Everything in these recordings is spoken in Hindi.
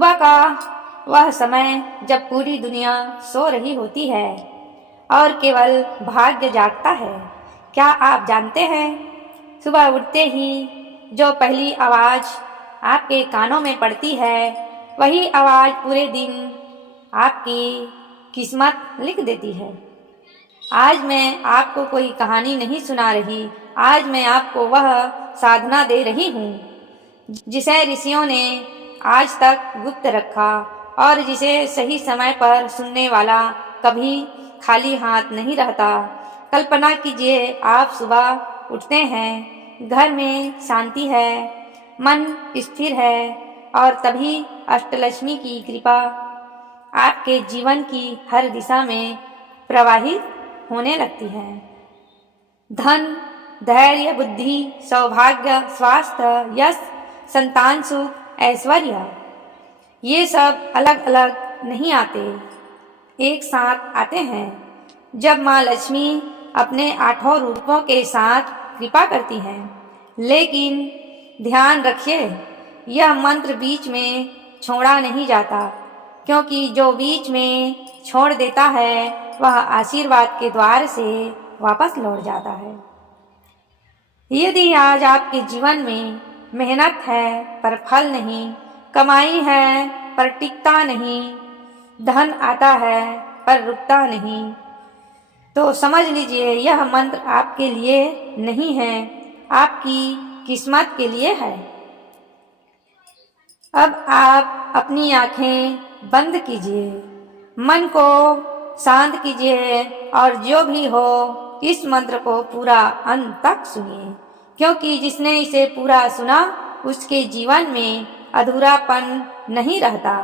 सुबह का वह समय जब पूरी दुनिया सो रही होती है और केवल भाग्य जागता है। क्या आप जानते हैं, सुबह उठते ही जो पहली आवाज़ आपके कानों में पड़ती है, वही आवाज़ पूरे दिन आपकी किस्मत लिख देती है। आज मैं आपको कोई कहानी नहीं सुना रही, आज मैं आपको वह साधना दे रही हूँ जिसे ऋषियों ने आज तक गुप्त रखा और जिसे सही समय पर सुनने वाला कभी खाली हाथ नहीं रहता। कल्पना कीजिए, आप सुबह उठते हैं, घर में शांति है, मन स्थिर है और तभी अष्टलक्ष्मी की कृपा आपके जीवन की हर दिशा में प्रवाहित होने लगती है। धन, धैर्य, बुद्धि, सौभाग्य, स्वास्थ्य, यश, संतान सुख, ऐश्वर्य, ये सब अलग अलग नहीं आते, एक साथ आते हैं जब माँ लक्ष्मी अपने 8 रूपों के साथ कृपा करती हैं। लेकिन ध्यान रखिए, यह मंत्र बीच में छोड़ा नहीं जाता, क्योंकि जो बीच में छोड़ देता है वह आशीर्वाद के द्वार से वापस लौट जाता है। यदि आज आपके जीवन में मेहनत है पर फल नहीं, कमाई है पर टिकता नहीं, धन आता है पर रुकता नहीं, तो समझ लीजिए यह मंत्र आपके लिए नहीं है, आपकी किस्मत के लिए है। अब आप अपनी आंखें बंद कीजिए, मन को शांत कीजिए और जो भी हो इस मंत्र को पूरा अंत तक सुनिए, क्योंकि जिसने इसे पूरा सुना उसके जीवन में अधूरापन नहीं रहता।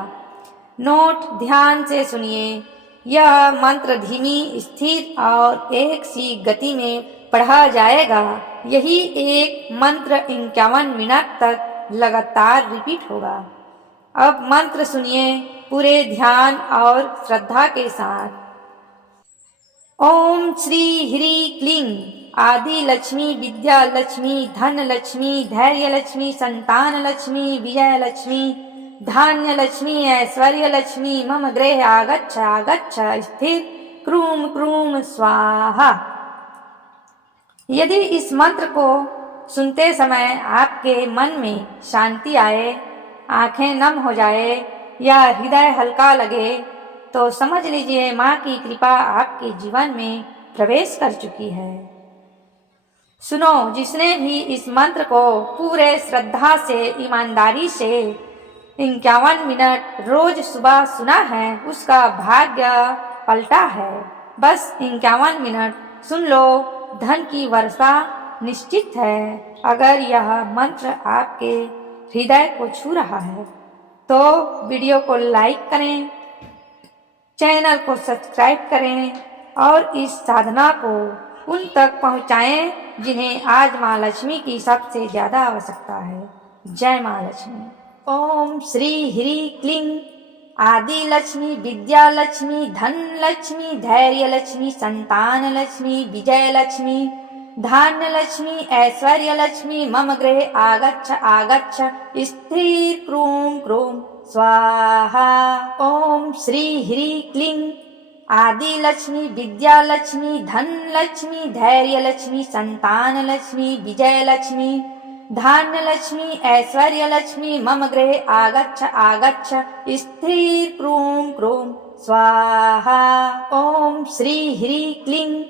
नोट ध्यान से सुनिए, यह मंत्र धीमी, स्थिर और एक सी गति में पढ़ा जाएगा। यही एक मंत्र 51 मिनट तक लगातार रिपीट होगा। अब मंत्र सुनिए पूरे ध्यान और श्रद्धा के साथ। ओम श्री ह्री क्लीं आदि लक्ष्मी, विद्या लक्ष्मी, धन लक्ष्मी, धैर्य लक्ष्मी, संतान लक्ष्मी, विजय लक्ष्मी, धान्य लक्ष्मी, ऐश्वर्य लक्ष्मी मम गृहे आगच्छ आगच्छ स्थिर क्रूम क्रूम स्वाहा। यदि इस मंत्र को सुनते समय आपके मन में शांति आए, आंखें नम हो जाए या हृदय हल्का लगे, तो समझ लीजिए माँ की कृपा आपके जीवन में प्रवेश कर चुकी है। सुनो, जिसने भी इस मंत्र को पूरे श्रद्धा से, ईमानदारी से 51 मिनट रोज सुबह सुना है, उसका भाग्य पलटा है। बस 51 मिनट सुन लो, धन की वर्षा निश्चित है। अगर यह मंत्र आपके हृदय को छू रहा है तो वीडियो को लाइक करें, चैनल को सब्सक्राइब करें और इस साधना को उन तक पहुंचाएं जिन्हें आज माँ लक्ष्मी की सबसे ज्यादा आवश्यकता है। जय माँ लक्ष्मी। ओम श्री ह्री क्लीं आदि लक्ष्मी, विद्या लक्ष्मी, धन लक्ष्मी, धैर्य लक्ष्मी, संतान लक्ष्मी, विजय लक्ष्मी, धान्य लक्ष्मी, ऐश्वर्य लक्ष्मी मम गृहे आगच्छ आगच्छ स्थिर क्रूम क्रूम स्वाहा। ओम श्री ह्री क्लीं आदि लक्ष्मी, विद्या लक्ष्मी, धन लक्ष्मी, धैर्य लक्ष्मी, संतान लक्ष्मी, विजय लक्ष्मी, धान्य लक्ष्मी, ऐश्वर्य लक्ष्मी मम गृहे आगच्छ आगच्छ स्थिर क्रूम क्रूम स्वाहा। ओम श्री ह्री क्लीं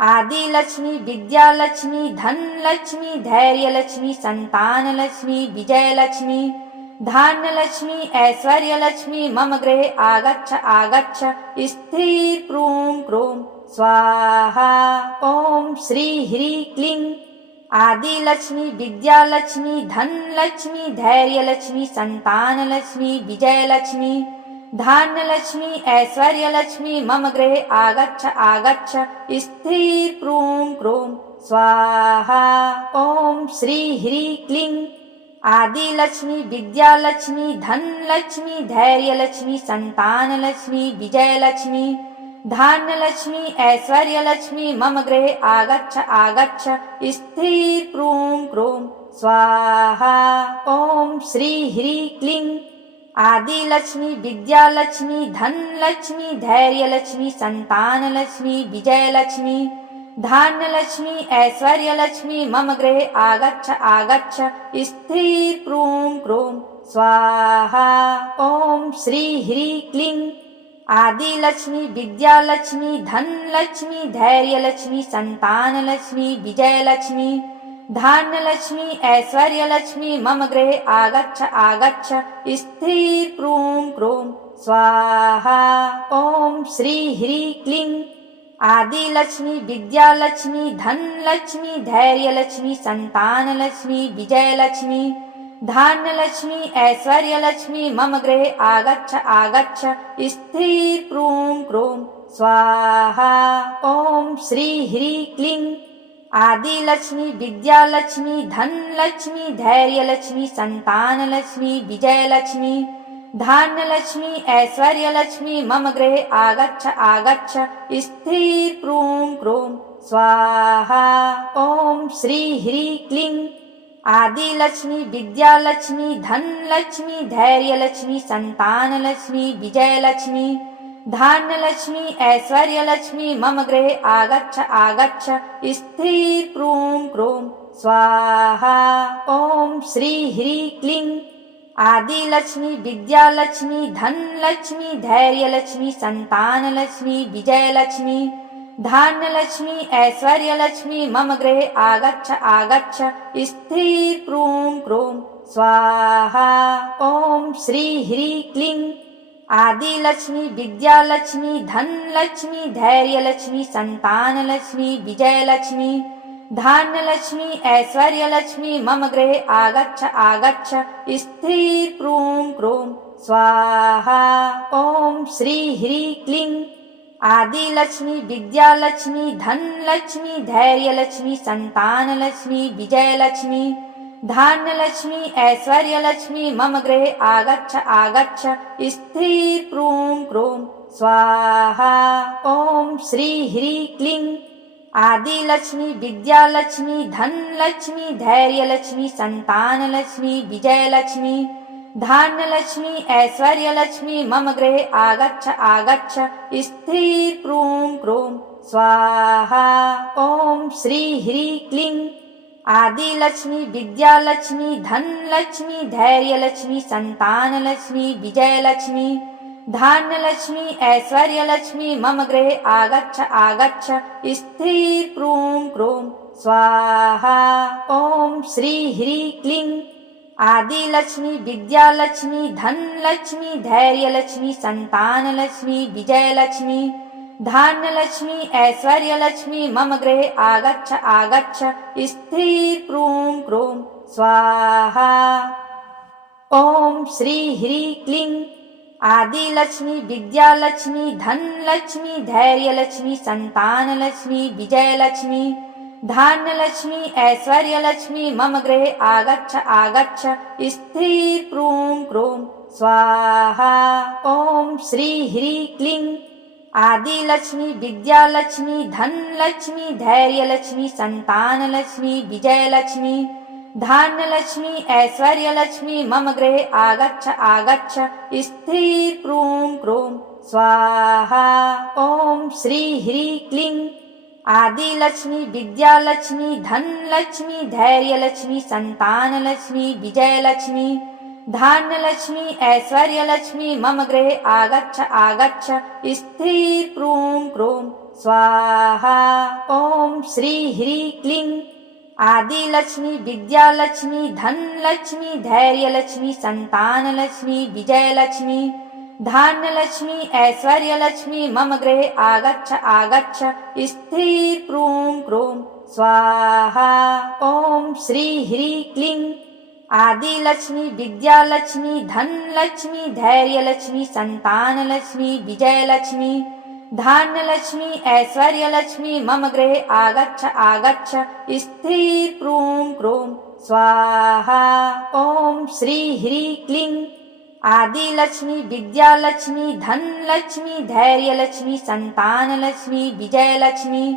आदि लक्ष्मी, विद्या लक्ष्मी, धन लक्ष्मी, धैर्य लक्ष्मी, संतान लक्ष्मी, विजय लक्ष्मी, धान्य लक्ष्मी, ऐश्वर्य लक्ष्मी मम गृहे आगच्छ आगच्छ स्थिर क्रूम क्रूम स्वाहा। ओम श्री ह्री क्लीं आदि लक्ष्मी, विद्या लक्ष्मी, धन लक्ष्मी, धैर्य लक्ष्मी, संतान लक्ष्मी, विजय लक्ष्मी, धान्य लक्ष्मी, ऐश्वर्य लक्ष्मी मम गृहे आगच्छ आगच्छ स्थिर क्रूम क्रूम स्वाहा। ओम श्री ह्री क्लीं आदि लक्ष्मी, विद्या लक्ष्मी, धन लक्ष्मी, धैर्य लक्ष्मी, संतान लक्ष्मी, विजय लक्ष्मी, धान्य लक्ष्मी, ऐश्वर्य लक्ष्मी मम गृहे आगच्छ आगच्छ स्थिर क्रूम क्रूम स्वाहा। ओम श्री ह्री क्लीं आदि लक्ष्मी, विद्या लक्ष्मी, धन लक्ष्मी, धैर्य लक्ष्मी, संतान लक्ष्मी, विजय लक्ष्मी, धान्य लक्ष्मी, ऐश्वर्य लक्ष्मी मम गृहे आगच्छ आगच्छ। स्थिर क्रूं क्रूं स्वाहा। ओम श्री ह्री क्लीं आदि लक्ष्मी, विद्या लक्ष्मी, धन लक्ष्मी, धैर्य लक्ष्मी, संतान लक्ष्मी, विजय लक्ष्मी, धान्य लक्ष्मी, ऐश्वर्य लक्ष्मी मम गृहे आगच्छ आगच्छ। स्थिर क्रूं क्रूं स्वाहा। ओम श्री ह्री क्लीं आदि लक्ष्मी, विद्या लक्ष्मी, धन लक्ष्मी, धैर्य लक्ष्मी, संतान लक्ष्मी, विजय लक्ष्मी, धान्य लक्ष्मी, ऐश्वर्य लक्ष्मी मम गृहे आगच्छ आगच्छ। स्थिर क्रूं क्रूं स्वाहा। ओम श्री ह्री क्लीं आदि लक्ष्मी, विद्या लक्ष्मी, धन लक्ष्मी, धैर्य लक्ष्मी, संतान लक्ष्मी, विजय लक्ष्मी, धान्य लक्ष्मी, ऐश्वर्य लक्ष्मी मम गृहे आगच्छ आगच्छ। स्थिर क्रूं क्रूं स्वाहा। ओम श्री ह्री क्लीं आदि लक्ष्मी, विद्या लक्ष्मी, धन लक्ष्मी, धैर्य लक्ष्मी, संतान लक्ष्मी, विजय लक्ष्मी, धान्य लक्ष्मी, ऐश्वर्य लक्ष्मी मम गृहे आगच्छ आगच्छ। स्थिर क्रूं क्रूं स्वाहा। ओम श्री ह्री क्लीं आदि लक्ष्मी, विद्या लक्ष्मी, धन लक्ष्मी, धैर्य लक्ष्मी, संतान लक्ष्मी, विजय लक्ष्मी, धान्य लक्ष्मी, ऐश्वर्य लक्ष्मी मम गृहे आगच्छ आगच्छ। स्थिर क्रूं क्रूं स्वाहा। ओम श्री ह्री क्लीं आदि लक्ष्मी, विद्या लक्ष्मी, धन लक्ष्मी, धैर्य लक्ष्मी, संतान लक्ष्मी, विजय लक्ष्मी, धान्य लक्ष्मी, ऐश्वर्य लक्ष्मी मम गृहे आगच्छ आगच्छ। स्थिर क्रूं क्रूं स्वाहा। ओम श्री ह्री क्लीं आदि लक्ष्मी, विद्या लक्ष्मी, धन लक्ष्मी, धैर्य लक्ष्मी, संतान लक्ष्मी, विजय लक्ष्मी, धान्य लक्ष्मी, ऐश्वर्य लक्ष्मी मम गृहे आगच्छ आगच्छ। स्थिर क्रूं क्रूं स्वाहा। ओम श्री ह्री क्लीं आदि लक्ष्मी, विद्या लक्ष्मी, धन लक्ष्मी, धैर्य लक्ष्मी, संतान लक्ष्मी, विजय लक्ष्मी, धान्य लक्ष्मी, ऐश्वर्य लक्ष्मी मम गृहे आगच्छ आगच्छ। स्थिर क्रूं क्रूं स्वाहा। ओम श्री ह्री क्लीं आदि लक्ष्मी, विद्या लक्ष्मी, धन लक्ष्मी, धैर्य लक्ष्मी, संतान लक्ष्मी, विजय लक्ष्मी, धान्य लक्ष्मी, ऐश्वर्य लक्ष्मी मम गृहे आगच्छ आगच्छ। स्थिर क्रूं क्रूं स्वाहा। ओम श्री ह्री क्लीं आदि लक्ष्मी, विद्या लक्ष्मी, धन लक्ष्मी, धैर्य लक्ष्मी, संतान लक्ष्मी, विजय लक्ष्मी, धान्य लक्ष्मी, ऐश्वर्य लक्ष्मी मम गृहे आगच्छ आगच्छ। स्थिर क्रूं क्रूं स्वाहा। ओम श्री ह्री क्लीं आदि लक्ष्मी, विद्या लक्ष्मी, धन लक्ष्मी, धैर्य लक्ष्मी, संतान लक्ष्मी, विजय लक्ष्मी, धान्य लक्ष्मी, ऐश्वर्य लक्ष्मी मम गृहे आगच्छ आगच्छ। स्थिर क्रूं क्रूं स्वाहा। ओम श्री ह्री क्लीं आदि लक्ष्मी, विद्या लक्ष्मी, धन लक्ष्मी, धैर्य लक्ष्मी, संतान लक्ष्मी, विजय लक्ष्मी, धान्य लक्ष्मी, ऐश्वर्य लक्ष्मी मम गृहे आगच्छ आगच्छ। स्थिर क्रूं क्रूं स्वाहा। ओम श्री ह्री क्लीं आदि लक्ष्मी, विद्या लक्ष्मी, धन लक्ष्मी, धैर्य लक्ष्मी, संतान लक्ष्मी, विजय लक्ष्मी, धान्य लक्ष्मी, ऐश्वर्य लक्ष्मी मम गृहे आगच्छ आगच्छ। स्थिर क्रूं क्रूं स्वाहा। ओम श्री ह्री क्लीं आदि लक्ष्मी, विद्या लक्ष्मी, धन लक्ष्मी, धैर्य लक्ष्मी, संतान लक्ष्मी, विजय लक्ष्मी, धान्य लक्ष्मी, ऐश्वर्य लक्ष्मी मम गृहे आगच्छ आगच्छ। स्थिर क्रूं क्रूं स्वाहा। ओम श्री ह्री क्लीं आदि लक्ष्मी, विद्या लक्ष्मी, धन लक्ष्मी, धैर्य लक्ष्मी, संतान लक्ष्मी, विजय लक्ष्मी, धान्य लक्ष्मी, ऐश्वर्य लक्ष्मी मम गृहे आगच्छ आगच्छ। स्थिर क्रूं क्रूं स्वाहा। ओम श्री ह्री क्लीं आदि लक्ष्मी, विद्या लक्ष्मी, धन लक्ष्मी, धैर्य लक्ष्मी, संतान लक्ष्मी, विजय लक्ष्मी,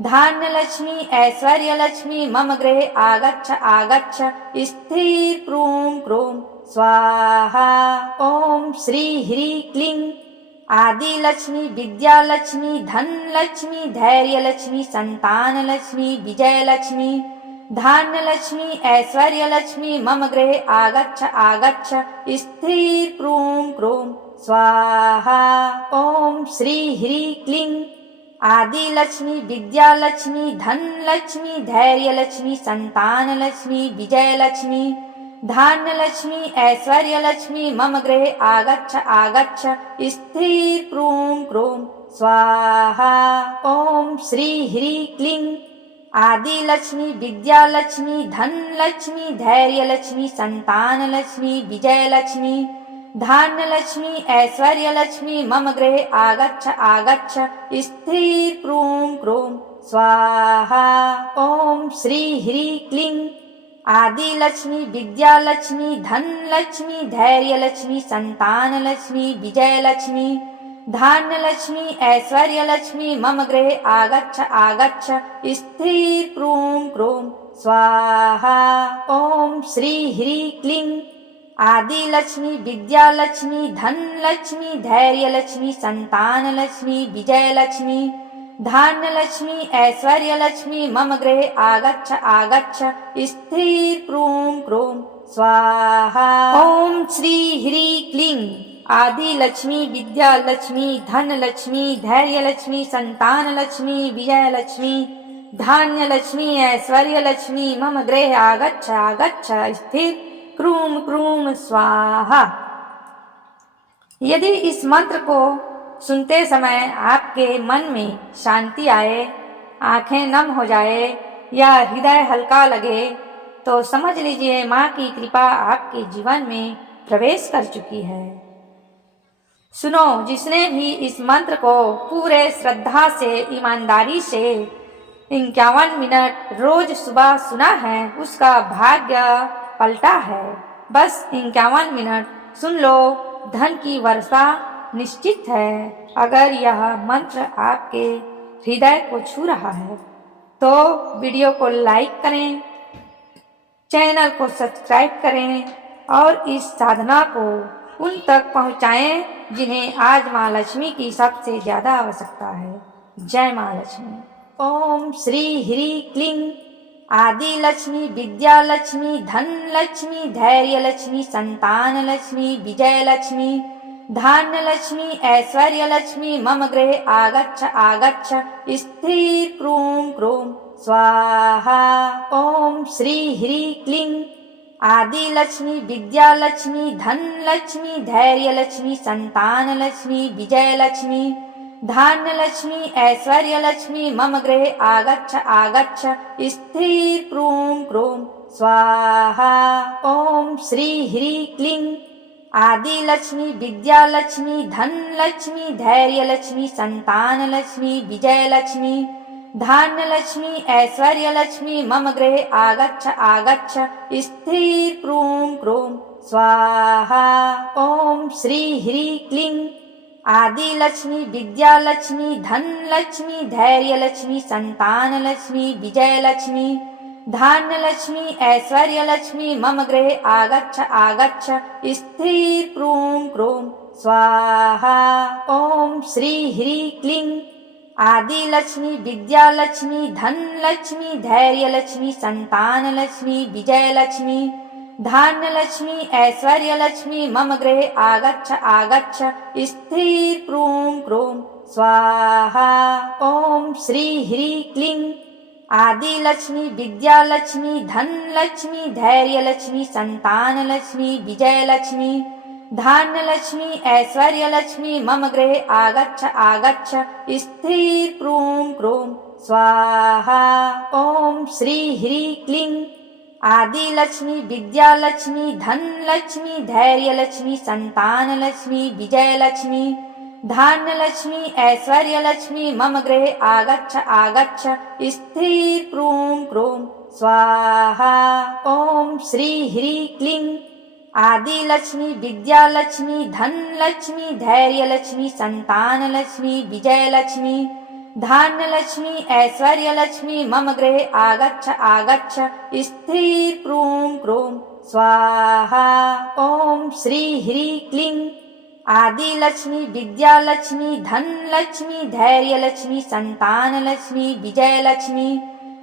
धान्य लक्ष्मी, ऐश्वर्य लक्ष्मी मम गृहे आगच्छ आगच्छ। स्थिर क्रूं क्रूं स्वाहा। ओम श्री ह्री क्लीं आदि लक्ष्मी, विद्या लक्ष्मी, धन लक्ष्मी, धैर्य लक्ष्मी, संतान लक्ष्मी, विजय लक्ष्मी, धान्य लक्ष्मी, ऐश्वर्य लक्ष्मी मम गृहे आगच्छ आगच्छ। स्थिर क्रूं क्रूं स्वाहा। ओम श्री ह्री क्लीं आदि लक्ष्मी, विद्या लक्ष्मी, धन लक्ष्मी, धैर्य लक्ष्मी, संतान लक्ष्मी, विजय लक्ष्मी, धान्य लक्ष्मी, ऐश्वर्य लक्ष्मी मम गृहे आगच्छ आगच्छ। स्थिर क्रूं क्रूं स्वाहा। ओम श्री ह्री क्लीं आदि लक्ष्मी, विद्या लक्ष्मी, धन लक्ष्मी, धैर्य लक्ष्मी, संतान लक्ष्मी, विजय लक्ष्मी, धान्य लक्ष्मी, ऐश्वर्य लक्ष्मी मम गृहे आगच्छ आगच्छ। स्थिर क्रूं क्रूं स्वाहा। ओम श्री ह्री क्लीं आदि लक्ष्मी, विद्या लक्ष्मी, धन लक्ष्मी, धैर्य लक्ष्मी, संतान लक्ष्मी, विजय लक्ष्मी, धान्य लक्ष्मी, ऐश्वर्य लक्ष्मी मम गृहे आगच्छ आगच्छ। स्थिर क्रूं क्रूं स्वाहा। ओम श्री ह्री क्लीं आदि लक्ष्मी, विद्या लक्ष्मी, धन लक्ष्मी, धैर्य लक्ष्मी, संतान लक्ष्मी, विजय लक्ष्मी, धान्य लक्ष्मी, ऐश्वर्य लक्ष्मी मम गृहे आगच्छ आगच्छ। स्थिर क्रूं क्रूं स्वाहा। ओम श्री ह्री क्लीं आदि लक्ष्मी, विद्या लक्ष्मी, धन लक्ष्मी, धैर्य लक्ष्मी, संतान लक्ष्मी, विजय लक्ष्मी, धान्य लक्ष्मी, ऐश्वर्य लक्ष्मी मम गृहे आगच्छ आगच्छ। स्थिर क्रूं क्रूं स्वाहा। यदि इस मंत्र को सुनते समय आपके मन में शांति आए, आंखें नम हो जाए या हृदय हल्का लगे, तो समझ लीजिए माँ की कृपा आपके जीवन में प्रवेश कर चुकी है। सुनो, जिसने भी इस मंत्र को पूरे श्रद्धा से, ईमानदारी से 51 मिनट रोज सुबह सुना है, उसका भाग्य पलटा है। बस 51 मिनट सुन लो, धन की वर्षा निश्चित है। अगर यह मंत्र आपके हृदय को छू रहा है तो वीडियो को लाइक करें, चैनल को सब्सक्राइब करें और इस साधना को उन तक पहुंचाएं जिन्हें आज माँ लक्ष्मी की सबसे ज्यादा आवश्यकता है। जय माँ लक्ष्मी। ओम श्री ह्री क्लीं आदि लक्ष्मी, विद्या लक्ष्मी, धन लक्ष्मी, धैर्य लक्ष्मी, संतान लक्ष्मी, विजय लक्ष्मी, धान्य लक्ष्मी, ऐश्वर्य लक्ष्मी मम गृहे आगच्छ आगच्छ। स्थिर क्रूं क्रूं स्वाहा। ओम श्री ह्री क्लीं आदि लक्ष्मी, विद्या लक्ष्मी, धन लक्ष्मी, धैर्य लक्ष्मी, संतान लक्ष्मी, विजय लक्ष्मी, धान्य लक्ष्मी, ऐश्वर्य लक्ष्मी मम गृहे आगच्छ आगच्छ। स्थिर क्रूं क्रूं स्वाहा। ओम श्री ह्री क्लीं आदि लक्ष्मी, विद्या लक्ष्मी, धन लक्ष्मी, धैर्य लक्ष्मी, संतान लक्ष्मी, विजय लक्ष्मी, धान्य लक्ष्मी, ऐश्वर्य लक्ष्मी मम गृहे आगच्छ आगच्छ। स्थिर क्रूं क्रूं स्वाहा। ओम श्री ह्री क्लीं आदि लक्ष्मी, विद्या लक्ष्मी, धन लक्ष्मी, धैर्य लक्ष्मी, संतान लक्ष्मी, विजय लक्ष्मी, धान्य लक्ष्मी, ऐश्वर्य लक्ष्मी मम गृहे आगच्छ आगच्छ। स्थिर क्रूं क्रूं स्वाहा। ओम श्री ह्री क्लीं आदि लक्ष्मी, विद्या लक्ष्मी, धन लक्ष्मी, धैर्य लक्ष्मी, संतान लक्ष्मी, विजय लक्ष्मी, धान्य लक्ष्मी, ऐश्वर्य लक्ष्मी मम गृहे आगच्छ आगच्छ। स्थिर क्रूं क्रूं स्वाहा। ओम श्री ह्री क्लीं आदि लक्ष्मी, विद्या लक्ष्मी, धन लक्ष्मी, धैर्य लक्ष्मी, संतान लक्ष्मी, विजय लक्ष्मी, धान्य लक्ष्मी, ऐश्वर्य लक्ष्मी मम गृहे आगच्छ आगच्छ। स्थिर क्रूं क्रूं स्वाहा। ओम श्री ह्री क्लीं आदि लक्ष्मी, विद्या लक्ष्मी, धन लक्ष्मी, धैर्य लक्ष्मी, संतान लक्ष्मी, विजय लक्ष्मी, धान्य लक्ष्मी, ऐश्वर्य लक्ष्मी मम गृहे आगच्छ आगच्छ। स्थिर क्रूं क्रूं स्वाहा। ओम श्री ह्री क्लीं आदि लक्ष्मी, विद्या लक्ष्मी, धन लक्ष्मी, धैर्य लक्ष्मी, संतान लक्ष्मी, विजय लक्ष्मी, धान्य लक्ष्मी, ऐश्वर्य लक्ष्मी मम गृहे आगच्छ आगच्छ। स्थिर क्रूं क्रूं स्वाहा। ओम श्री ह्रीं क्लीं आदिलक्ष्मी विद्यालक्ष्मी धनलक्ष्मी धैर्यलक्ष्मी संतानलक्ष्मी विजयलक्ष्मी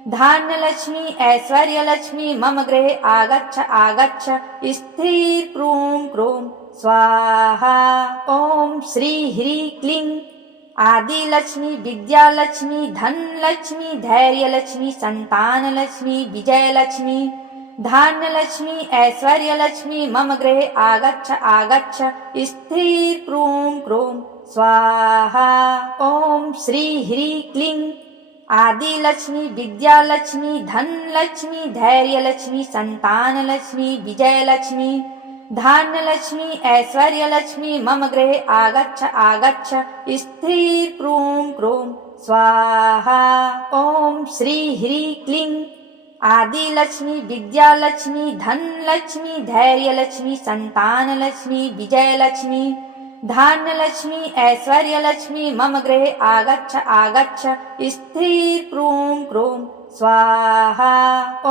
धान्यलक्ष्मी ऐश्वर्यलक्ष्मी मम गृहे आगच्छ आगच्छ स्थिर क्रूं क्रूं स्वाहा। ओम श्री ह्रीं क्लीं आदिलक्ष्मी विद्यालक्ष्मी धनलक्ष्मी धैर्यलक्ष्मी संतानलक्ष्मी विजयलक्ष्मी धान्यलक्ष्मी ऐश्वर्यलक्ष्मी मम गृहे आगच्छ आगच्छ स्थिर क्रूं क्रूं स्वाहा। ओम श्री ह्रीं क्लीं आदिलक्ष्मी विद्यालक्ष्मी धनलक्ष्मी धैर्यलक्ष्मी संतानलक्ष्मी विजयलक्ष्मी धान्यलक्ष्मी ऐश्वर्यलक्ष्मी मम गृहे आगच्छ आगच्छ स्थिर क्रूं क्रूं स्वाहा। ओम श्री ह्रीं क्लीं आदिलक्ष्मी विद्यालक्ष्मी धनलक्ष्मी धैर्यलक्ष्मी संतानलक्ष्मी विजयलक्ष्मी धान्यलक्ष्मी ऐश्वर्यलक्ष्मी मम गृहे आगच्छ आगच्छ स्थिर क्रूं क्रूं स्वाहा।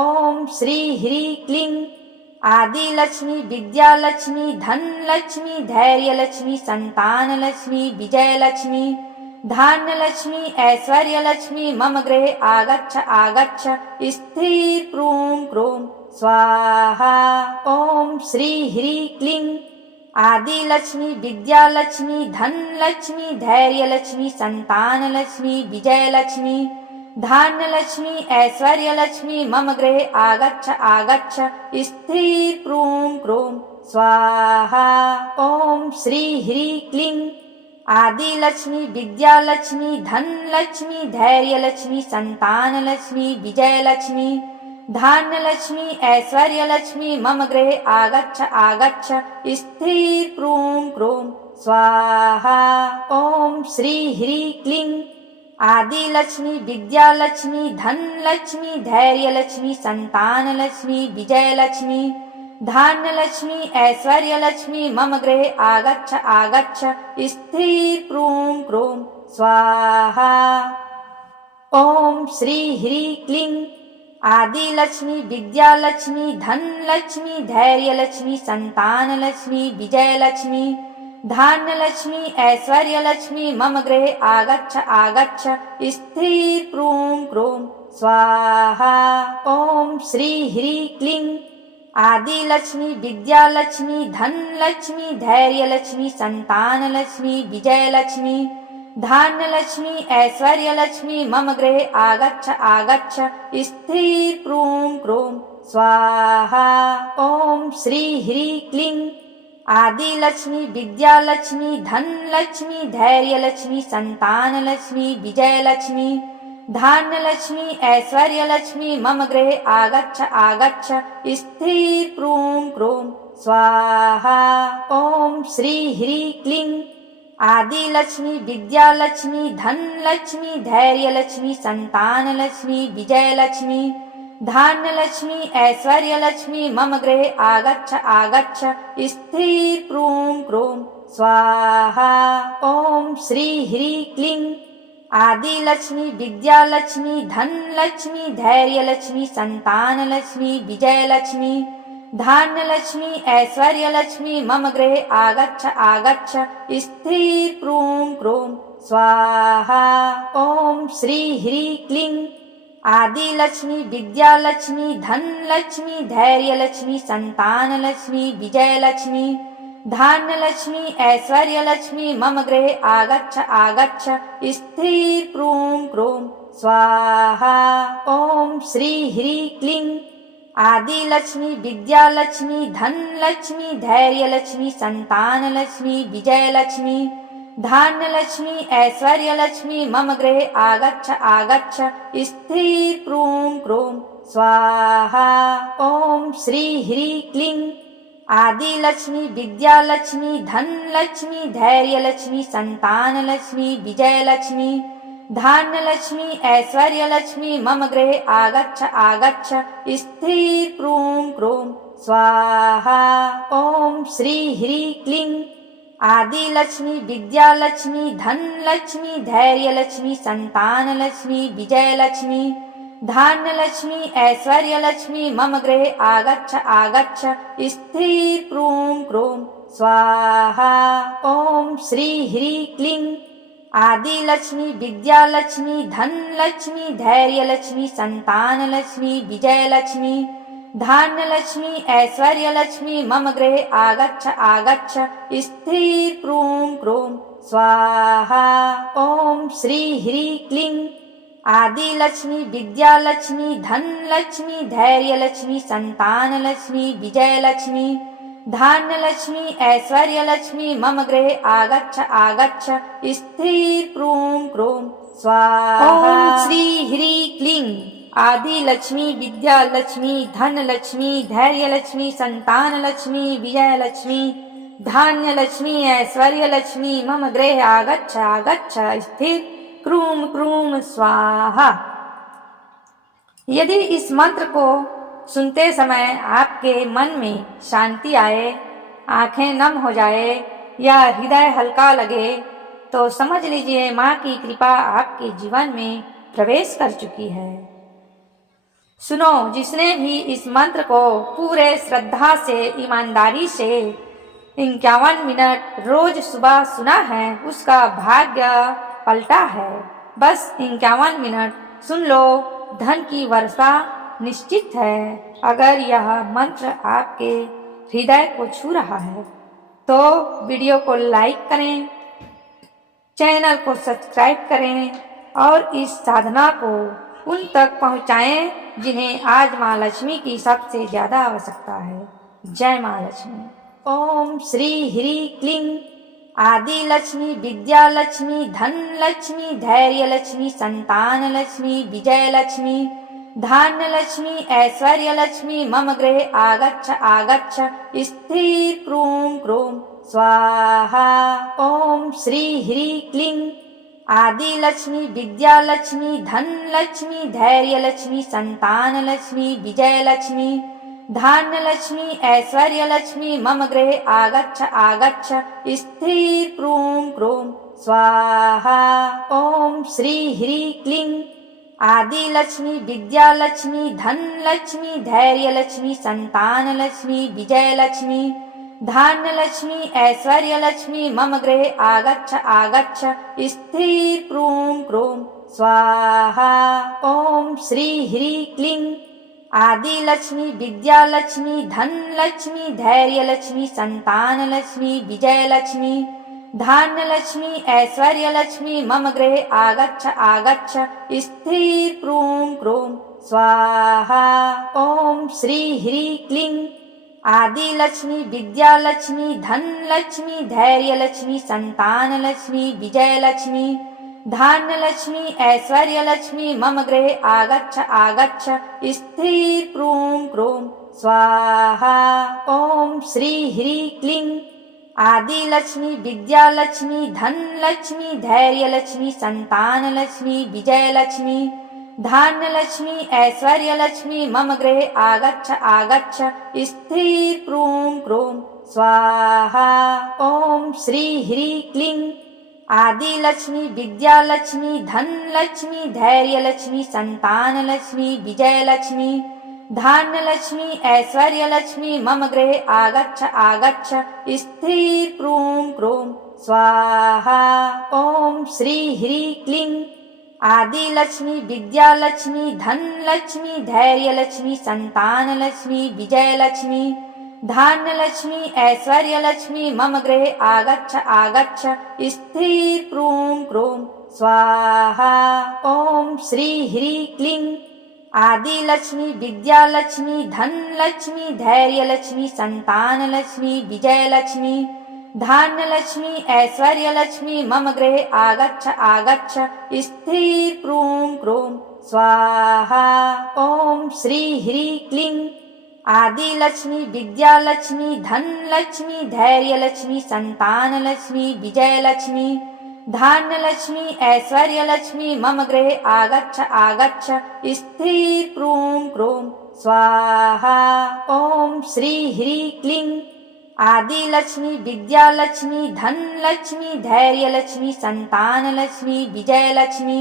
ओम श्री ह्रीं क्लीं आदिलक्ष्मी विद्यालक्ष्मी धनलक्ष्मी धैर्यलक्ष्मी संतानलक्ष्मी विजयलक्ष्मी धान्यलक्ष्मी ऐश्वर्यलक्ष्मी मम गृहे आगच्छ आगच्छ स्थिर क्रूं क्रूं स्वाहा। ओम श्री ह्रीं क्लीं आदिलक्ष्मी विद्यालक्ष्मी धनलक्ष्मी धैर्यलक्ष्मी संतानलक्ष्मी विजयलक्ष्मी धान्यलक्ष्मी ऐश्वर्यलक्ष्मी मम गृहे आगच्छ आगच्छ स्थिर क्रूं क्रूं स्वाहा। ओम श्री ह्रीं क्लीं आदिलक्ष्मी विद्यालक्ष्मी धनलक्ष्मी धैर्यलक्ष्मी संतानलक्ष्मी विजयलक्ष्मी धान्यलक्ष्मी ऐश्वर्यलक्ष्मी मम गृहे आगच्छ आगच्छ स्थिर क्रूं क्रूं स्वाहा। ओम श्री ह्रीं क्लीं आदिलक्ष्मी विद्यालक्ष्मी धनलक्ष्मी धैर्यलक्ष्मी संतानलक्ष्मी विजयलक्ष्मी धान्यलक्ष्मी ऐश्वर्यलक्ष्मी मम गृहे आगच्छ आगच्छ स्थिर क्रूं क्रूं स्वाहा। ओम श्री ह्रीं क्लीं आदिलक्ष्मी विद्यालक्ष्मी धनलक्ष्मी धैर्यलक्ष्मी संतानलक्ष्मी विजयलक्ष्मी धान्यलक्ष्मी ऐश्वर्यलक्ष्मी मम गृहे आगच्छ आगच्छ स्थिर क्रूं क्रूं स्वाहा। ओम श्री ह्रीं क्लीं आदिलक्ष्मी विद्यालक्ष्मी धनलक्ष्मी धैर्यलक्ष्मी संतानलक्ष्मी विजयलक्ष्मी धान्यलक्ष्मी ऐश्वर्यलक्ष्मी मम गृहे आगच्छ आगच्छ स्थिर क्रूं क्रूं स्वाहा। ओम श्री ह्रीं क्लीं आदिलक्ष्मी विद्यालक्ष्मी धनलक्ष्मी धैर्यलक्ष्मी संतानलक्ष्मी विजयलक्ष्मी धान्यलक्ष्मी ऐश्वर्यलक्ष्मी मम गृहे आगच्छ आगच्छ स्थिर क्रूं क्रूं स्वाहा। ओम श्री ह्रीं क्लीं आदिलक्ष्मी विद्यालक्ष्मी धनलक्ष्मी धैर्यलक्ष्मी संतानलक्ष्मी विजयलक्ष्मी धान्यलक्ष्मी ऐश्वर्यलक्ष्मी मम गृहे आगच्छ आगच्छ स्थिर क्रूं क्रूं स्वाहा। ओम श्री ह्रीं क्लीं आदिलक्ष्मी विद्यालक्ष्मी धनलक्ष्मी धैर्यलक्ष्मी संतानलक्ष्मी विजयलक्ष्मी धान्यलक्ष्मी ऐश्वर्यलक्ष्मी मम गृहे आगच्छ आगच्छ स्थिर क्रूं क्रूं स्वाहा। ओम श्री ह्रीं क्लीं आदिलक्ष्मी विद्यालक्ष्मी धनलक्ष्मी धैर्यलक्ष्मी संतानलक्ष्मी विजयलक्ष्मी धान्यलक्ष्मी ऐश्वर्यलक्ष्मी मम गृहे आगच्छ आगच्छ स्थिर क्रूं क्रूं स्वाहा। ओम श्री ह्रीं क्लीं आदिलक्ष्मी विद्यालक्ष्मी धनलक्ष्मी धैर्यलक्ष्मी संतानलक्ष्मी विजयलक्ष्मी धान्यलक्ष्मी ऐश्वर्यलक्ष्मी मम गृहे आगच्छ आगच्छ स्थिर क्रूं क्रूं स्वाहा। ओम श्री ह्रीं क्लीं आदिलक्ष्मी विद्यालक्ष्मी धनलक्ष्मी धैर्यलक्ष्मी संतानलक्ष्मी विजयलक्ष्मी धान्यलक्ष्मी ऐश्वर्यलक्ष्मी मम गृहे आगच्छ आगच्छ स्थिर क्रूं क्रूं स्वाहा। ओम श्री ह्रीं क्लीं आदिलक्ष्मी विद्यालक्ष्मी धनलक्ष्मी धैर्यलक्ष्मी संतानलक्ष्मी विजयलक्ष्मी धान्यलक्ष्मी ऐश्वर्यलक्ष्मी मम गृहे आगच्छ आगच्छ स्थिर क्रूं क्रूं स्वाहा। ओम श्री ह्रीं क्लीं आदिलक्ष्मी विद्यालक्ष्मी धनलक्ष्मी धैर्यलक्ष्मी संतानलक्ष्मी विजयलक्ष्मी धान्यलक्ष्मी ऐश्वर्यलक्ष्मी मम गृहे आगच्छ आगच्छ स्थिर क्रूं क्रूं स्वाहा। ओम श्री ह्रीं क्लीं आदिलक्ष्मी विद्यालक्ष्मी धनलक्ष्मी धैर्यलक्ष्मी संतानलक्ष्मी विजयलक्ष्मी धान्यलक्ष्मी ऐश्वर्यलक्ष्मी मम गृहे आगच्छ आगच्छ स्थिर क्रूं क्रूं स्वाहा। ओम श्री ह्रीं क्लीं आदिलक्ष्मी विद्यालक्ष्मी धनलक्ष्मी धैर्यलक्ष्मी संतानलक्ष्मी विजयलक्ष्मी धान्यलक्ष्मी ऐश्वर्यलक्ष्मी मम गृहे आगच्छ आगच्छ स्थिर क्रूं क्रूं स्वाहा। यदि इस मंत्र को सुनते समय आपके मन में शांति आए, आंखें नम हो जाए या हृदय हल्का लगे तो समझ लीजिए माँ की कृपा आपके जीवन में प्रवेश कर चुकी है। सुनो, जिसने भी इस मंत्र को पूरे श्रद्धा से ईमानदारी से 51 मिनट रोज सुबह सुना है उसका भाग्य पलटा है। बस 51 मिनट सुन लो, धन की वर्षा निश्चित है। अगर यह मंत्र आपके हृदय को छू रहा है तो वीडियो को लाइक करें, चैनल को सब्सक्राइब करें और इस साधना को उन तक पहुंचाएं जिन्हें आज माँ लक्ष्मी की सबसे ज्यादा आवश्यकता है। जय माँ लक्ष्मी। ओम श्री ह्रीं क्लीं आदिलक्ष्मी विद्यालक्ष्मी धनलक्ष्मी धैर्यलक्ष्मी संतानलक्ष्मी विजयलक्ष्मी धान्यलक्ष्मी ऐश्वर्यलक्ष्मी मम गृहे आगच्छ आगच्छ स्थिर क्रूं क्रूं स्वाहा। ओम श्री ह्रीं क्लीं आदिलक्ष्मी विद्यालक्ष्मी धनलक्ष्मी धैर्यलक्ष्मी संतानलक्ष्मी विजयलक्ष्मी धान्यलक्ष्मी ऐश्वर्यलक्ष्मी मम गृहे आगच्छ आगच्छ स्थिर क्रूं क्रूं स्वाहा। ओम श्री ह्रीं क्लीं आदिलक्ष्मी विद्यालक्ष्मी धनलक्ष्मी धैर्यलक्ष्मी संतानलक्ष्मी विजयलक्ष्मी धान्यलक्ष्मी ऐश्वर्यलक्ष्मी मम गृहे आगच्छ आगच्छ स्थिर क्रूं क्रूं स्वाहा। ओम श्री ह्रीं क्लीं आदिलक्ष्मी विद्यालक्ष्मी धनलक्ष्मी धैर्यलक्ष्मी संतानलक्ष्मी विजयलक्ष्मी धान्यलक्ष्मी ऐश्वर्यलक्ष्मी मम गृहे आगच्छ आगच्छ स्थिर क्रूं क्रूं स्वाहा। ओम श्री ह्रीं क्लीं आदिलक्ष्मी विद्यालक्ष्मी धनलक्ष्मी धैर्यलक्ष्मी संतानलक्ष्मी विजयलक्ष्मी धान्यलक्ष्मी ऐश्वर्यलक्ष्मी मम गृहे आगच्छ आगच्छ स्थिर क्रूं क्रूं स्वाहा। ओम श्री ह्रीं क्लीं आदिलक्ष्मी विद्यालक्ष्मी धनलक्ष्मी धैर्यलक्ष्मी संतानलक्ष्मी विजयलक्ष्मी धान्यलक्ष्मी ऐश्वर्यलक्ष्मी मम गृहे आगच्छ आगच्छ स्थिर क्रूं क्रूं स्वाहा। ओम श्री ह्रीं क्लीं आदिलक्ष्मी विद्यालक्ष्मी धनलक्ष्मी धैर्यलक्ष्मी संतानलक्ष्मी विजयलक्ष्मी धान्यलक्ष्मी ऐश्वर्यलक्ष्मी मम गृहे आगच्छ आगच्छ स्थिर क्रूं क्रूं स्वाहा। ओम श्री ह्रीं क्लीं आदिलक्ष्मी विद्यालक्ष्मी धनलक्ष्मी धैर्यलक्ष्मी संतानलक्ष्मी विजयलक्ष्मी धान्यलक्ष्मी ऐश्वर्यलक्ष्मी मम गृहे आगच्छ आगच्छ स्थिर क्रूं क्रूं स्वाहा। ओम श्री ह्रीं क्लीं आदिलक्ष्मी विद्यालक्ष्मी धनलक्ष्मी धैर्यलक्ष्मी संतानलक्ष्मी विजयलक्ष्मी धान्यलक्ष्मी ऐश्वर्यलक्ष्मी मम गृहे आगच्छ आगच्छ स्थिर क्रूं क्रूं स्वाहा। ओम श्री ह्रीं क्लीं आदिलक्ष्मी विद्यालक्ष्मी धनलक्ष्मी धैर्यलक्ष्मी संतानलक्ष्मी विजयलक्ष्मी धान्यलक्ष्मी ऐश्वर्यलक्ष्मी मम गृहे आगच्छ आगच्छ स्थिर क्रूं क्रूं स्वाहा। ओम श्री ह्रीं क्लीं आदिलक्ष्मी विद्यालक्ष्मी धनलक्ष्मी धैर्यलक्ष्मी संतानलक्ष्मी विजयलक्ष्मी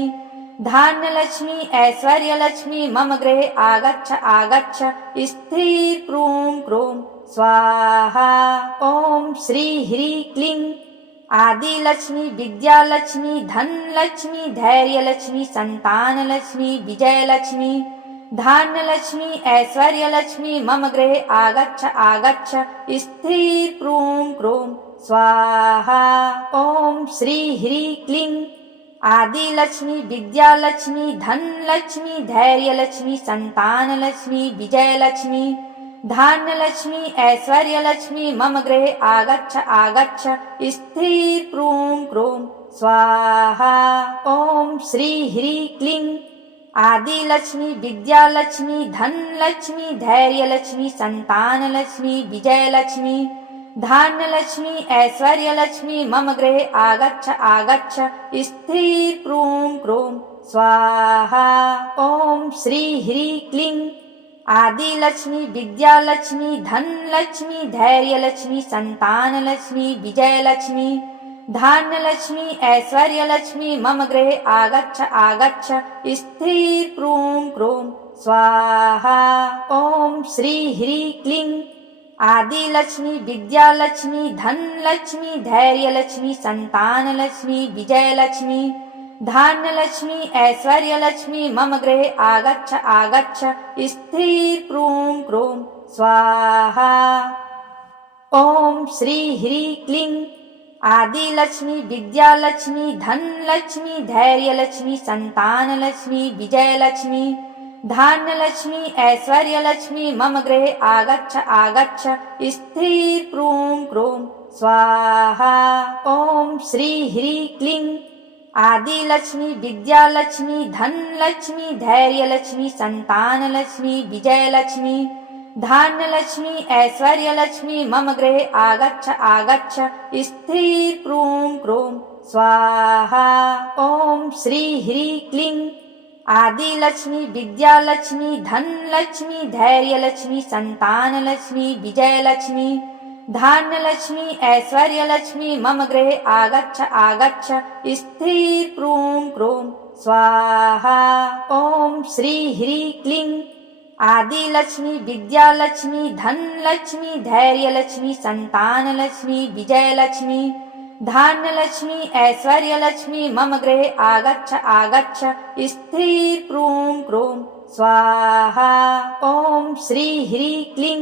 धान्यलक्ष्मी ऐश्वर्यलक्ष्मी मम गृहे आगच्छ आगच्छ स्थिर क्रूं क्रूं स्वाहा। ओम श्री ह्री क्लीं आदिलक्ष्मी विद्यालक्ष्मी धनलक्ष्मी धैर्यलक्ष्मी संतानलक्ष्मी विजयलक्ष्मी धान्यलक्ष्मी ऐश्वर्यलक्ष्मी मम गृहे आगच्छ आगच्छ स्थिर क्रूं क्रूं स्वाहा। ओम श्री ह्री क्लीं आदिलक्ष्मी विद्यालक्ष्मी धनलक्ष्मी धैर्यलक्ष्मी संतानलक्ष्मी विजयलक्ष्मी धान्यलक्ष्मी ऐश्वर्यलक्ष्मी मम गृहे आगच्छ आगच्छ स्थिर क्रूं क्रूं स्वाहा। ओम श्री ह्री क्लीं आदिलक्ष्मी विद्यालक्ष्मी धनलक्ष्मी धैर्यलक्ष्मी संतानलक्ष्मी विजयलक्ष्मी धान्यलक्ष्मी ऐश्वर्यलक्ष्मी मम गृहे आगच्छ आगच्छ स्थिर क्रूं क्रूं स्वाहा। ओम श्री ह्री क्लीं आदिलक्ष्मी विद्यालक्ष्मी धनलक्ष्मी धैर्यलक्ष्मी संतानलक्ष्मी विजयलक्ष्मी धान्यलक्ष्मी ऐश्वर्यलक्ष्मी मम गृहे आगच्छ आगच्छ स्थिर क्रूं क्रूं स्वाहा। ओम श्री ह्री क्लीं आदिलक्ष्मी विद्यालक्ष्मी धनलक्ष्मी धैर्यलक्ष्मी संतानलक्ष्मी विजयलक्ष्मी धान्यलक्ष्मी ऐश्वर्यलक्ष्मी मम गृहे आगच्छ आगच्छ स्थिर क्रूं क्रूं स्वाहा। ओम श्री ह्री क्लीं आदिलक्ष्मी विद्यालक्ष्मी धनलक्ष्मी धैर्यलक्ष्मी संतानलक्ष्मी विजयलक्ष्मी धान्यलक्ष्मी ऐश्वर्यलक्ष्मी मम गृहे आगच्छ आगच्छ स्थिर क्रूं क्रूं स्वाहा। ओम श्री ह्री क्लीं आदिलक्ष्मी विद्यालक्ष्मी धनलक्ष्मी धैर्यलक्ष्मी संतानलक्ष्मी विजयलक्ष्मी धान्यलक्ष्मी ऐश्वर्यलक्ष्मी मम गृहे आगच्छ आगच्छ स्थिर क्रूं क्रूं स्वाहा। ओम श्री ह्री क्लीं आदिलक्ष्मी विद्यालक्ष्मी धनलक्ष्मी धैर्यलक्ष्मी संतानलक्ष्मी विजयलक्ष्मी धान्यलक्ष्मी ऐश्वर्यलक्ष्मी मम गृहे आगच्छ आगच्छ स्थिर क्रूं क्रूं स्वाहा। ओम श्री ह्री क्लीं आदिलक्ष्मी विद्यालक्ष्मी धनलक्ष्मी धैर्यलक्ष्मी संतानलक्ष्मी विजयलक्ष्मी धान्यलक्ष्मी ऐश्वर्यलक्ष्मी मम गृहे आगच्छ आगच्छ स्थिर क्रूं क्रूं स्वाहा। ओम श्री ह्री क्लीं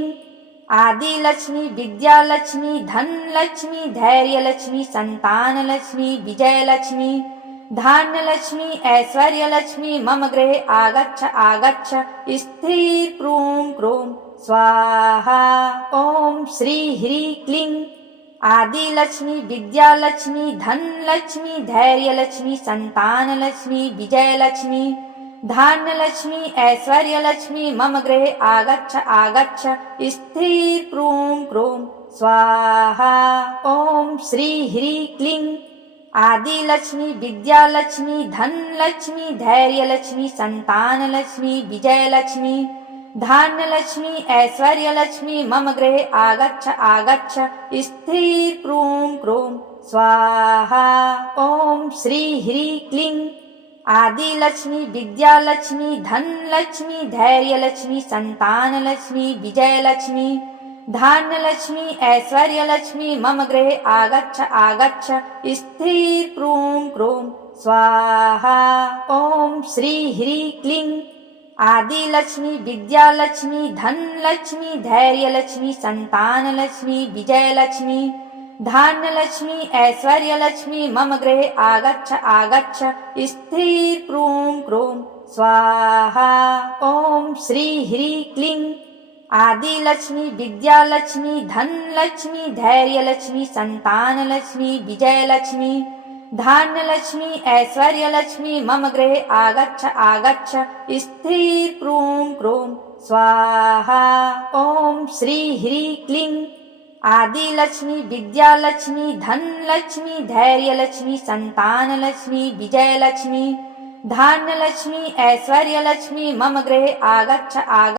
आदिलक्ष्मी विद्यालक्ष्मी धनलक्ष्मी धैर्यलक्ष्मी संतानलक्ष्मी विजयलक्ष्मी धान्यलक्ष्मी ऐश्वर्यलक्ष्मी मम गृहे आगच्छ आगच्छ स्थिर क्रूं क्रूं स्वाहा। ओम श्री ह्री क्लीं आदिलक्ष्मी विद्यालक्ष्मी धनलक्ष्मी धैर्यलक्ष्मी संतानलक्ष्मी विजयलक्ष्मी धान्यलक्ष्मी ऐश्वर्यलक्ष्मी मम गृहे आगच्छ आगच्छ स्थिर क्रूं क्रूं स्वाहा। ओम श्री ह्री क्लीं आदिलक्ष्मी विद्यालक्ष्मी धनलक्ष्मी धैर्यलक्ष्मी संतानलक्ष्मी विजयलक्ष्मी धान्यलक्ष्मी ऐश्वर्यलक्ष्मी मम गृहे आगच्छ आगच्छ स्थिर क्रूं क्रूं स्वाहा। ओम श्री ह्री क्लीं आदिलक्ष्मी विद्यालक्ष्मी धनलक्ष्मी धैर्यलक्ष्मी संतानलक्ष्मी विजयलक्ष्मी धान्यलक्ष्मी ऐश्वर्यलक्ष्मी मम गृहे आगच्छ आगच्छ स्थिर क्रूं क्रूं स्वाहा। ओम श्री ह्री क्लीं आदिलक्ष्मी विद्यालक्ष्मी धनलक्ष्मी धैर्यलक्ष्मी संतानलक्ष्मी विजयलक्ष्मी धान्यलक्ष्मी ऐश्वर्यलक्ष्मी मम गृहे आगच्छ आगच्छ स्थिर क्रूं क्रूं स्वाहा। ओम श्री ह्री क्लीं आदिलक्ष्मी विद्यालक्ष्मी धनलक्ष्मी धैर्यलक्ष्मी संतानलक्ष्मी विजयलक्ष्मी धान्यलक्ष्मी ऐश्वर्यलक्ष्मी मम गृहे आगच्छ आगच्छ स्थिर क्रूं क्रूं स्वाहा। ओम श्री ह्री क्लीं आदिलक्ष्मी विद्यालक्ष्मी धनलक्ष्मी धैर्यलक्ष्मी संतानलक्ष्मी विजयलक्ष्मी धान्यलक्ष्मी ऐश्वर्यलक्ष्मी मम गृहे आगच्छ आगच्छ